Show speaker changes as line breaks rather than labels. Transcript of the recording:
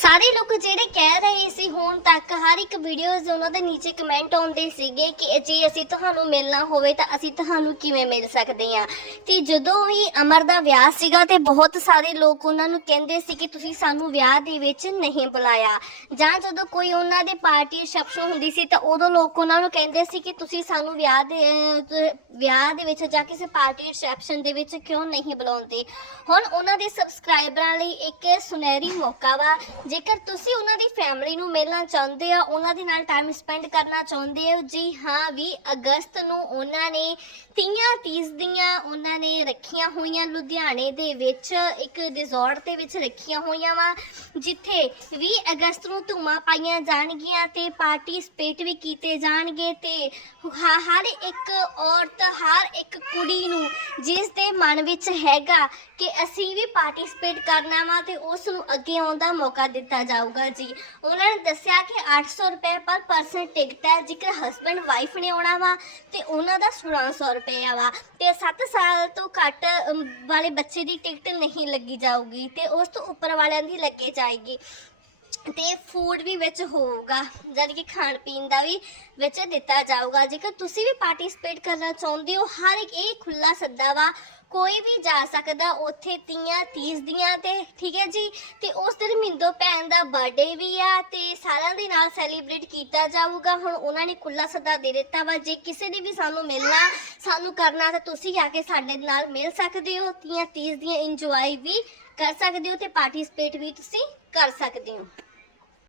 ਸਾਰੇ ਲੋਕ ਜਿਹੜੇ ਕਹਿ ਰਹੇ ਸੀ ਹੁਣ ਤੱਕ, ਹਰ ਇੱਕ ਵੀਡੀਓਜ਼ ਉਹਨਾਂ ਦੇ ਨੀਚੇ ਕਮੈਂਟ ਆਉਂਦੇ ਸੀਗੇ ਕਿ ਜੇ ਅਸੀਂ ਤੁਹਾਨੂੰ ਮਿਲਣਾ ਹੋਵੇ ਤਾਂ ਅਸੀਂ ਤੁਹਾਨੂੰ ਕਿਵੇਂ ਮਿਲ ਸਕਦੇ ਹਾਂ। ਤੇ ਜਦੋਂ ਵੀ ਅਮਰ ਦਾ ਵਿਆਹ ਸੀਗਾ ਤੇ ਬਹੁਤ ਸਾਰੇ ਲੋਕ ਉਹਨਾਂ ਨੂੰ ਕਹਿੰਦੇ ਸੀ ਕਿ ਤੁਸੀਂ ਸਾਨੂੰ ਵਿਆਹ ਦੇ ਵਿੱਚ ਨਹੀਂ ਬੁਲਾਇਆ। ਜਾਂ ਜਦੋਂ ਕੋਈ ਉਹਨਾਂ ਦੇ ਪਾਰਟੀ ਰਿਸੈਪਸ਼ਨ ਹੁੰਦੀ ਸੀ ਤਾਂ ਉਦੋਂ ਲੋਕ ਉਹਨਾਂ ਨੂੰ ਕਹਿੰਦੇ ਸੀ ਕਿ ਤੁਸੀਂ ਸਾਨੂੰ ਵਿਆਹ ਦੇ ਵਿਆਹ ਦੇ ਵਿੱਚ ਜਾਂ ਕਿਸੇ ਪਾਰਟੀ ਰਿਸੈਪਸ਼ਨ ਦੇ ਵਿੱਚ ਕਿਉਂ ਨਹੀਂ ਬੁਲਾਉਂਦੇ। ਹੁਣ ਉਹਨਾਂ ਦੇ ਸਬਸਕ੍ਰਾਈਬਰਾਂ ਲਈ ਇੱਕ ਸੁਨਹਿਰੀ ਮੌਕਾ ਵਾ ਜੇਕਰ ਤੁਸੀਂ ਉਹਨਾਂ ਦੀ ਫੈਮਿਲੀ ਨੂੰ ਮਿਲਣਾ ਚਾਹੁੰਦੇ ਆ ਉਹਨਾਂ ਦੇ ਨਾਲ ਟਾਈਮ ਸਪੈਂਡ ਕਰਨਾ ਚਾਹੁੰਦੇ ਹੋ, ਜੀ ਹਾਂ 20 ਅਗਸਤ ਨੂੰ ਉਹਨਾਂ ਨੇ ਤੀਆਂ ਤੀਜ ਦੀਆਂ ਉਹਨਾਂ ਨੇ ਰੱਖੀਆਂ ਹੋਈਆਂ ਲੁਧਿਆਣੇ ਦੇ ਵਿੱਚ, ਇੱਕ ਰਿਜ਼ੋਰਟ ਦੇ ਵਿੱਚ ਰੱਖੀਆਂ ਹੋਈਆਂ ਵਾ, ਜਿੱਥੇ 20 ਅਗਸਤ ਨੂੰ ਧੂਮਾਂ ਪਾਈਆਂ ਜਾਣਗੀਆਂ ਤੇ ਪਾਰਟਿਸਿਪੇਟ ਵੀ ਕੀਤੇ ਜਾਣਗੇ ਤੇ ਹਰ ਇੱਕ ਔਰਤ, ਹਰ ਇੱਕ ਕੁੜੀ ਨੂੰ ਜਿਸ ਦੇ ਮਨ ਵਿੱਚ ਹੈਗਾ ਕਿ ਅਸੀਂ ਵੀ ਪਾਰਟਿਸਿਪੇਟ ਕਰਨਾ ਵਾ ਤੇ ਉਸ ਨੂੰ ਅੱਗੇ ਆਉਣ ਦਾ ਮੌਕਾ ਦਿੱਤਾ ਜਾਊਗਾ ਜੀ। ਉਹਨਾਂ ਨੇ ਦੱਸਿਆ ਕਿ 800 ਰੁਪਏ ਪਰ ਪਰਸਨ ਟਿਕਟ ਹੈ, ਜੇਕਰ ਹਸਬੰਡ ਵਾਈਫ ਨੇ ਆਉਣਾ ਵਾ, ਤੇ ਉਹਨਾਂ ਦਾ 1600 ਰੁਪਏ ਵਾ। ਤੇ 7 ਸਾਲ ਤੋਂ ਘੱਟ ਵਾਲੇ ਬੱਚੇ ਦੀ ਟਿਕਟ ਨਹੀਂ ਲੱਗੀ ਜਾਊਗੀ ਤੇ ਉਸ ਤੋਂ ਉੱਪਰ ਵਾਲਿਆਂ ਦੀ ਲੱਗੇ ਜਾਏਗੀ। ਤੇ ਫੂਡ ਵੀ ਵਿੱਚ ਹੋਊਗਾ, ਜਾਣੀ ਕਿ ਖਾਣ ਪੀਣ ਦਾ ਵੀ ਵਿੱਚ ਦਿੱਤਾ ਜਾਊਗਾ। ਜੇਕਰ ਤੁਸੀਂ ਵੀ ਪਾਰਟਿਸਿਪੇਟ ਕਰਨਾ ਚਾਹੁੰਦੇ ਹੋ, ਹਰ ਇੱਕ ਇਹ ਖੁੱਲਾ ਸੱਦਾ ਵਾ ਕੋਈ ਵੀ ਜਾ ਸਕਦਾ ਉੱਥੇ ਤੀਆਂ ਤੀਜ ਦੀਆਂ ਤੇ, ਠੀਕ ਹੈ ਜੀ? ਤੇ ਉਸ ਦਿਨ ਮਿੰਦੋ ਭੈਣ ਦਾ ਬਰਥਡੇ ਵੀ ਆ ਤੇ ਸਾਰਿਆਂ ਦੇ ਨਾਲ ਸੈਲੀਬ੍ਰੇਟ ਕੀਤਾ ਜਾਊਗਾ। ਹੁਣ ਉਹਨਾਂ ਨੇ ਖੁੱਲਾ ਸੱਦਾ ਦੇ ਦਿੱਤਾ ਵਾ, ਜੇ ਕਿਸੇ ਨੇ ਵੀ ਸਾਨੂੰ ਮਿਲਣਾ, ਸਾਨੂੰ ਕਰਨਾ ਤਾਂ ਤੁਸੀਂ ਆ ਕੇ ਸਾਡੇ ਨਾਲ ਮਿਲ ਸਕਦੇ ਹੋ। ਤੀਆਂ ਤੀਜ ਦੀਆਂ ਇੰਜੋਏ ਵੀ ਕਰ ਸਕਦੇ ਹੋ ਤੇ ਪਾਰਟਿਸਿਪੇਟ ਵੀ ਤੁਸੀਂ ਕਰ ਸਕਦੇ ਹੋ।